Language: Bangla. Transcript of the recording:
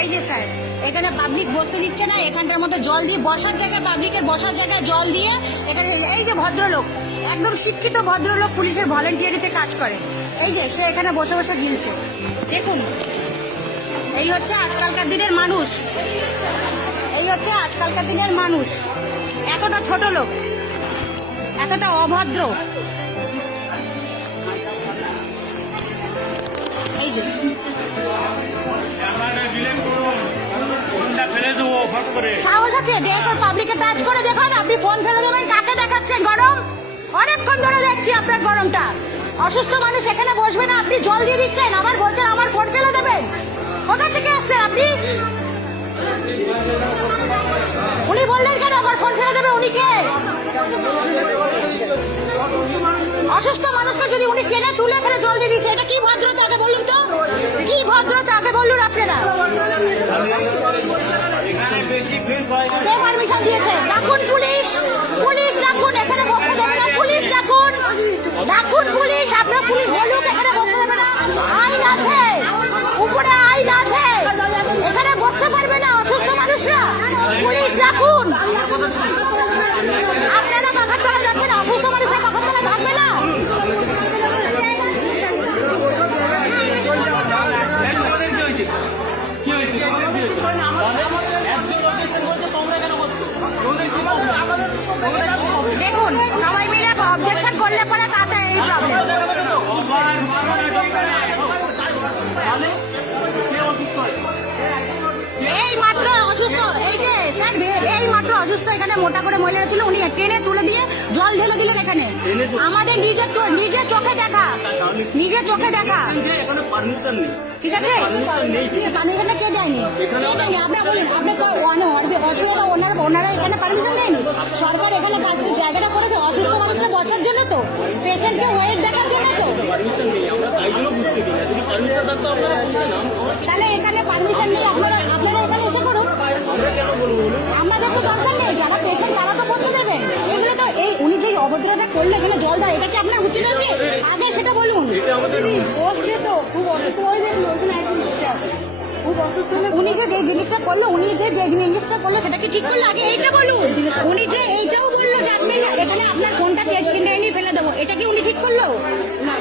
এই যে স্যার, এখানে পাবলিক বসতে দিচ্ছে না, এখানটার মধ্যে জল দিয়ে বসার জায়গায়, পাবলিকের বসার জায়গায় জল দিয়ে এখানে। এই যে ভদ্রলোক, একদম শিক্ষিত ভদ্রলোক, পুলিশের ভলেন্টিয়ারিতে কাজ করে, এই যে সে এখানে বসে বসে গিলছে। দেখুন, এই হচ্ছে আজকালকার দিনের মানুষ, এই হচ্ছে আজকালকার দিনের মানুষ। এতটা ছোট লোক, এতটা অভদ্র। এই যে সাহস আছে দেখুন, পাবলিকে টাচ করে দেখুন, আপনি ফোন ফেলে দেবেন। কাকে দেখাচ্ছেন গরম? অনেকক্ষণ ধরে দেখছি আপনার গরমটা। অসুস্থ মানুষ এখানে বসবে না, আপনি জল দিয়ে দিচ্ছেন, আবার বলছেন আমার ফোন ফেলে দেবেন। কোথা থেকে আসছেন আপনি? উনি বললেন কেন আমার ফোন ফেলে দেবে? উনি কে? অসুস্থ মানুষকে যদি উনি টেনে তুলে ফেলে জল দিয়ে দিচ্ছে, এটা কি ভদ্রতা? আগে বলুন তো, কি ভদ্রতা? আগে বলুন আপনারা। কে পারমিশন দিয়েছে? ডাকুন পুলিশ, পুলিশ ডাকুন, এখানে বসতে দেবে না। পুলিশ ডাকুন, ডাকুন পুলিশ। আপনার পুলিশ বলুক এখানে বসতে দেবে না। আইন আছে, উপরে আইন আছে, এখানে বসতে পারবে না অসুস্থ মানুষরা। পুলিশ ডাকুন। আপনারা পাখার তলা যাবেন না, অসুস্থ মানুষরা পাখার তলা থাকবে না। দেখুন, সবাই মিলে অবজেকশন করলে পরে তাতে এই প্রবলেম। এই মাত্র অসুস্থ, এই যে স্যার এই মাত্র অসুস্থ এখানে মোটা করে মহিলারা ছিল, উনি টেনে তুলে দিয়ে জল ঢেলে দিলেন এখানে। আমাদের নিজের চোখে দেখা, নিজের চোখে দেখা। ঠিক আছে, পারমিশনটা কে দেয়নি? কে দেয়নি? আপনারা বলুন, ওনারা এখানে পারমিশন দেয়নি। সরকার এখানে জায়গাটা করেছে অসুস্থ মানুষরা বসার জন্য, তো পেশেন্টকে ওয়েট দেখার জন্য। তো তাহলে এখানে পারমিশন নেই, আপনারা এখানে এসে করুন। আমাদের তো দরকার নেই, যারা পেশেন্ট তারা তো বসতে দেবেন। এগুলো তো এই উনি যে অভদ্রতা করলে এখানে জল দেয়, এটা কি আপনার উচিত হচ্ছে? আগে সেটা বলুন। তো খুব অসুস্থ হয়ে যাবে, খুব অসুস্থ হলে উনি যে জিনিসটা করলো, উনি যে জিনিসটা করলো সেটা কি ঠিক করলো? আগে এইটা বলুন। উনি যে এইটাও বললো যে আপনি এখানে আপনার ফোনটা ছিনিয়ে নিয়ে ফেলে দেবো, এটা কি উনি ঠিক করলো? না